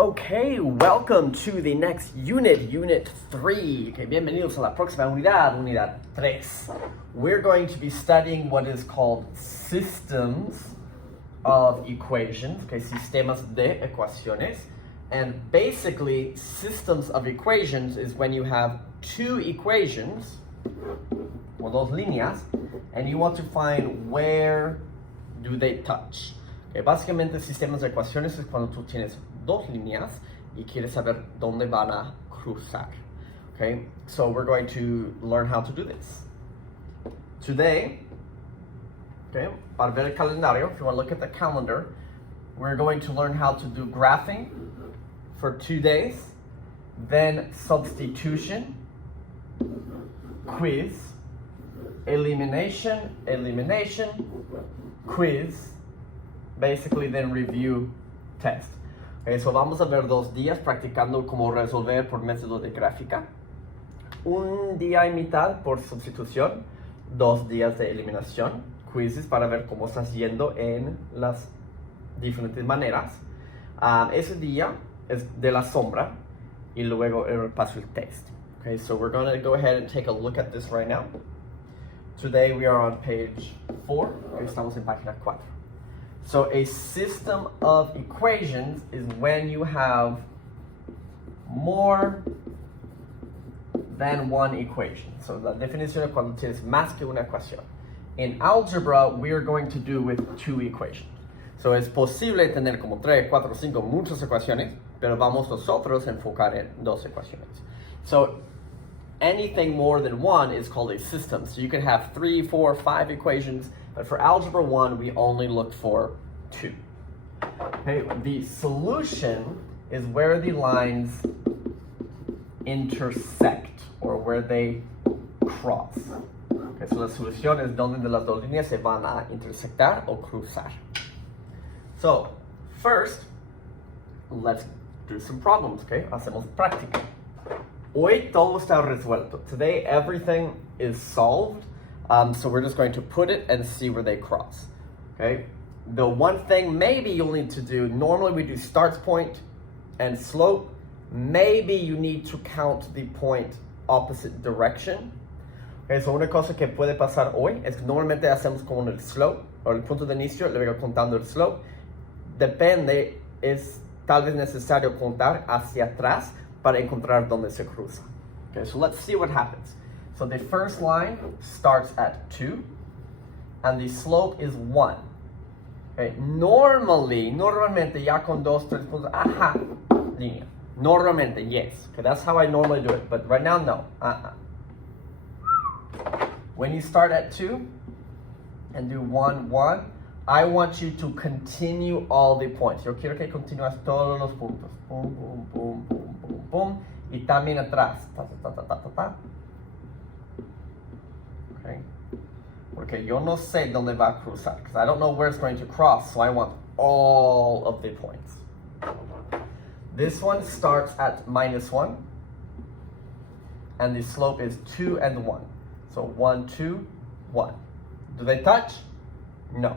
Okay, welcome to the next unit, Unit 3. Okay, bienvenidos a la próxima unidad, Unidad 3. We're going to be studying what is called systems of equations, okay, sistemas de ecuaciones. And basically, systems of equations is when you have two equations, or dos líneas, and you want to find where do they touch. Okay, básicamente, sistemas de ecuaciones es cuando tú tienes dos líneas y quieres saber dónde van a cruzar. Okay, so we're going to learn how to do this. Today, okay, para ver el calendario, if you want to look at the calendar, we're going to learn how to do graphing for 2 days, then substitution, quiz, elimination, quiz, basically then review, test. Okay, so vamos a ver 2 días practicando cómo resolver por método de gráfica, un día y mitad por sustitución, 2 días de eliminación, quizzes para ver cómo estás yendo en las diferentes maneras. Ese día es de la sombra y luego paso el test. Okay, so we're going to go ahead and take a look at this right now. Today we are on page 4. Estamos en página 4. So a system of equations is when you have more than one equation. So la definición es cuando tienes más que una ecuación. In algebra, we are going to do with 2 equations. So es posible tener como 3, 4, 5, muchas ecuaciones, pero vamos nosotros a enfocar en 2 ecuaciones. So anything more than 1 is called a system. So you can have 3, 4, 5 equations, but for Algebra 1, we only looked for 2. Okay, the solution is where the lines intersect, or where they cross. Okay, so la solución es donde de las dos líneas se van a intersectar o cruzar. So, first, let's do some problems, okay? Hacemos práctica. Hoy todo está resuelto. Today, everything is solved. So we're just going to put it and see where they cross, okay? The one thing maybe you'll need to do, normally we do start point and slope. Maybe you need to count the point opposite direction. Okay, so una cosa que puede pasar hoy es que normalmente hacemos como el slope, o el punto de inicio, luego contando el slope. Depende, es tal vez necesario contar hacia atrás para encontrar dónde se cruza. Okay, so let's see what happens. So the first line starts at 2, and the slope is 1. Okay, normalmente ya con 2, 3 puntos, ajá, línea. Normalmente, yes. Okay, that's how I normally do it, but right now, no. When you start at 2 and do 1, 1, I want you to continue all the points. Yo quiero que continúes todos los puntos. Boom, boom, boom, boom, boom, boom. Y también atrás. Ta, ta, ta, ta, ta, ta. Okay. Porque yo no sé dónde va a cruzar, because I don't know where it's going to cross, so I want all of the points. This one starts at -1, and the slope is 2 and 1. So 1, 2, 1. Do they touch? No.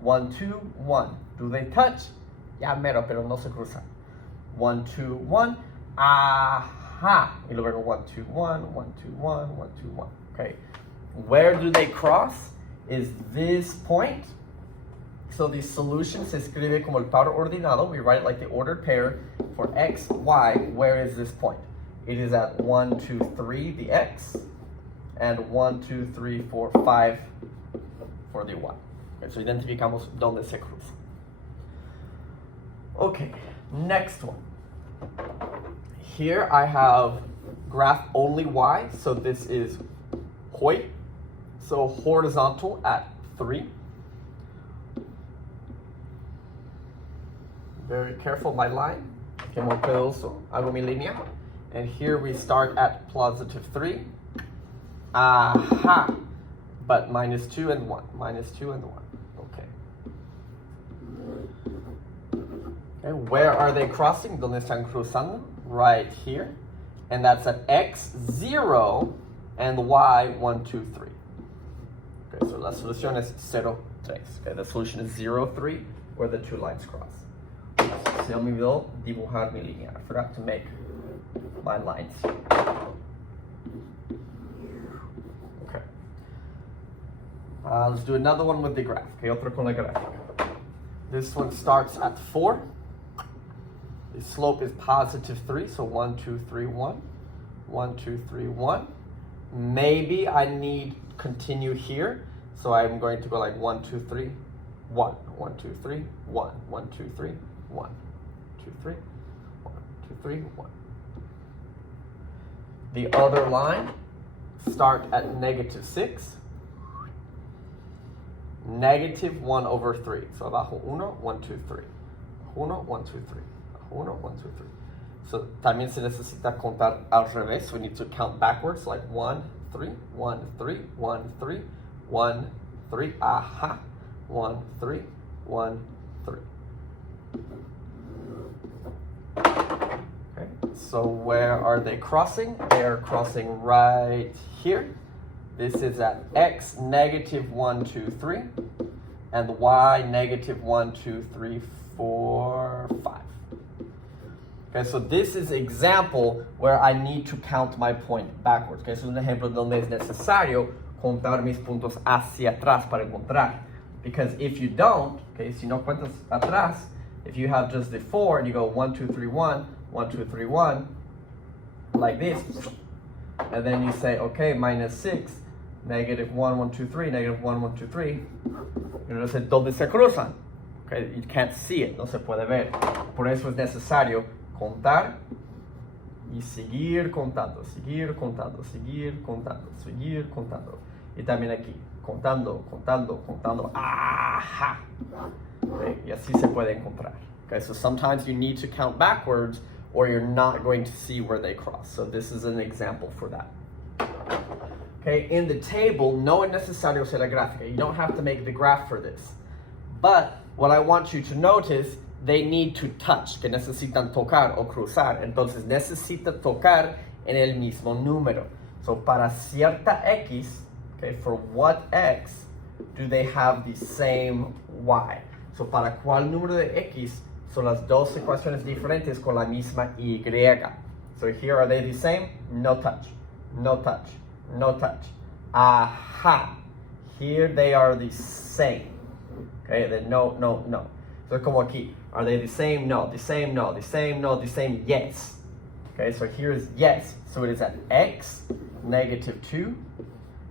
1, 2, 1. Do they touch? Ya mero, pero no se cruzan. 1, 2, 1. Aha. Y luego 1, 2, 1, 1, 2, 1, 1, 2, 1. Okay. Where do they cross? Is this point. So the solution se escribe como el par ordenado. We write it like the ordered pair. For x, y, where is this point? It is at 1, 2, 3, the x, and 1, 2, 3, 4, 5 for the y. Okay, so identificamos donde se cruza. Okay, next one. Here I have graph only y, so this is hoy. So horizontal at 3. Very careful, my line. Que muy cuidadoso. Hago mi línea. And here we start at +3. Aha! But -2 and 1. -2 and 1. Okay. Okay, where are they crossing? ¿Dónde están cruzando? Right here. And that's at x, 0, and y, 1, 2, 3. Okay, so la solución es 0, 3. Okay, the solution is 0, 3, where the two lines cross. Se me olvidó dibujar mi línea. I forgot to make my lines. Okay. Let's do another one with the graph. Okay, otro con la gráfica. This one starts at 4. The slope is positive 3, so 1, 2, 3, 1. 1, 2, 3, 1. Maybe I need continue here, so I'm going to go like 1, 2, 3, 1. 1, 2, 3, 1. 1, 2, 3, 1. 2, 3, 1, 2, 3, 1. The other line start at negative 6. Negative 1 over 3. So abajo 1, 1, 2, 3. 1, 1, 2, 3. 1, 1, 2, 3. So también se necesita contar al revés. We need to count backwards, like 1, 3, 1, 3, 1, 3, 1, 3. Aha. 1, 3, 1, 3. Okay. So where are they crossing? They are crossing right here. This is at x negative 1, 2, 3, and y negative 1, 2, 3, 4, 5. Okay, so this is example where I need to count my point backwards. Okay, es un ejemplo donde es necesario contar mis puntos hacia atrás para encontrar. Because if you don't, okay, si no cuentas atrás, if you have just the 4 and you go 1, 2, 3, 1, 1, 2, 3, 1, like this, and then you say, okay, minus 6, negative 1, 1, 2, 3, negative 1, 1, 2, 3, entonces, ¿dónde se cruzan? Okay, you can't see it, no se puede ver. Por eso es necesario contar y seguir contando, seguir contando, seguir contando, seguir contando. Y también aquí, contando, contando, contando. Ajá. Okay, y así se puede encontrar. Okay, so sometimes you need to count backwards or you're not going to see where they cross. So this is an example for that. Okay, in the table, no es necesario hacer la gráfica. You don't have to make the graph for this. But what I want you to notice, they need to touch, que necesitan tocar o cruzar. Entonces necesita tocar en el mismo número. So para cierta x, okay, for what x do they have the same y? So para cuál número de x son las dos ecuaciones diferentes con la misma y. So here are they the same? No touch, no touch, no touch. Aha. Here they are the same. Okay, then no, no, no. So como aquí, are they the same? No. The same? No. The same? No. The same? Yes. Okay, so here is yes. So it is at x, negative 2,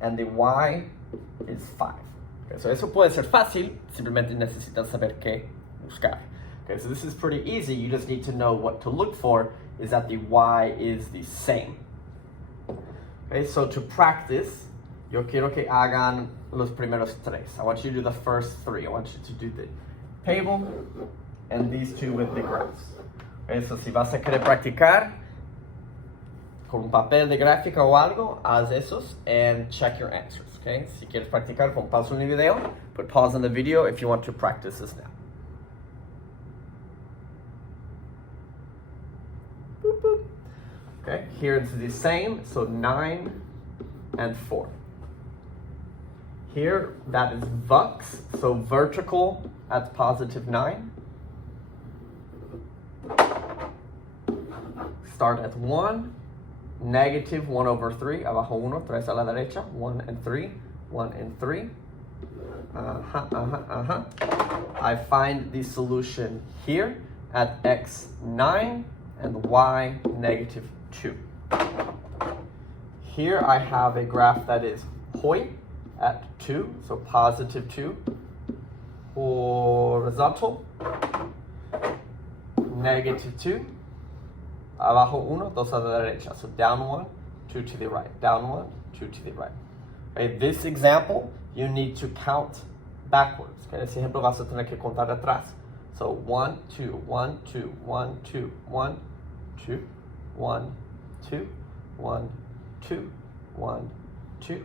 and the y is 5. Okay, so eso puede ser fácil, simplemente necesitan saber qué buscar. Okay, so this is pretty easy. You just need to know what to look for, is that the y is the same. Okay, so to practice, yo quiero que hagan los primeros tres. I want you to do the first 3. I want you to do the table and these two with the graphs. Okay, so si vas a querer practicar con un papel de gráfica o algo, haz esos and check your answers. Okay, si quieres practicar, pon pausa en el video, put pause on the video if you want to practice this now. Boop, boop. Okay, here it's the same, so 9 and 4. Here, that is Vux, so vertical at positive 9. Start at 1, negative 1 over 3, abajo 1, 3 a la derecha, 1 and 3, 1 and 3. I find the solution here at x 9 and y negative 2. Here I have a graph that is point at 2, so positive 2, horizontal, negative 2, abajo 1, 2 a la derecha, so down 1, 2 to the right, down 1, 2 to the right. Okay, this example, you need to count backwards. Okay, ese ejemplo vas a tener que contar atrás. So 1, 2, 1, 2, 1, 2, 1, 2, 1, 2, 1, 2, 1, 2.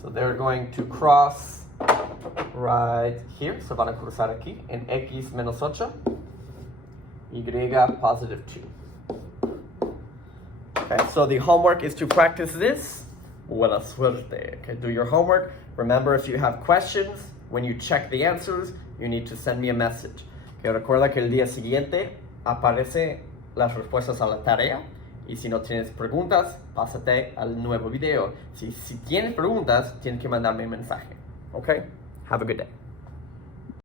So they're going to cross right here. So van a cruzar aquí en x menos 8, y positive 2. Okay, so the homework is to practice this. Buena suerte. Okay, do your homework. Remember, if you have questions, when you check the answers, you need to send me a message. Que recuerda que el día siguiente aparece las respuestas a la tarea. Y si no tienes preguntas, pásate al nuevo video. Si tienes preguntas, tienes que mandarme un mensaje. ¿Ok? Have a good day.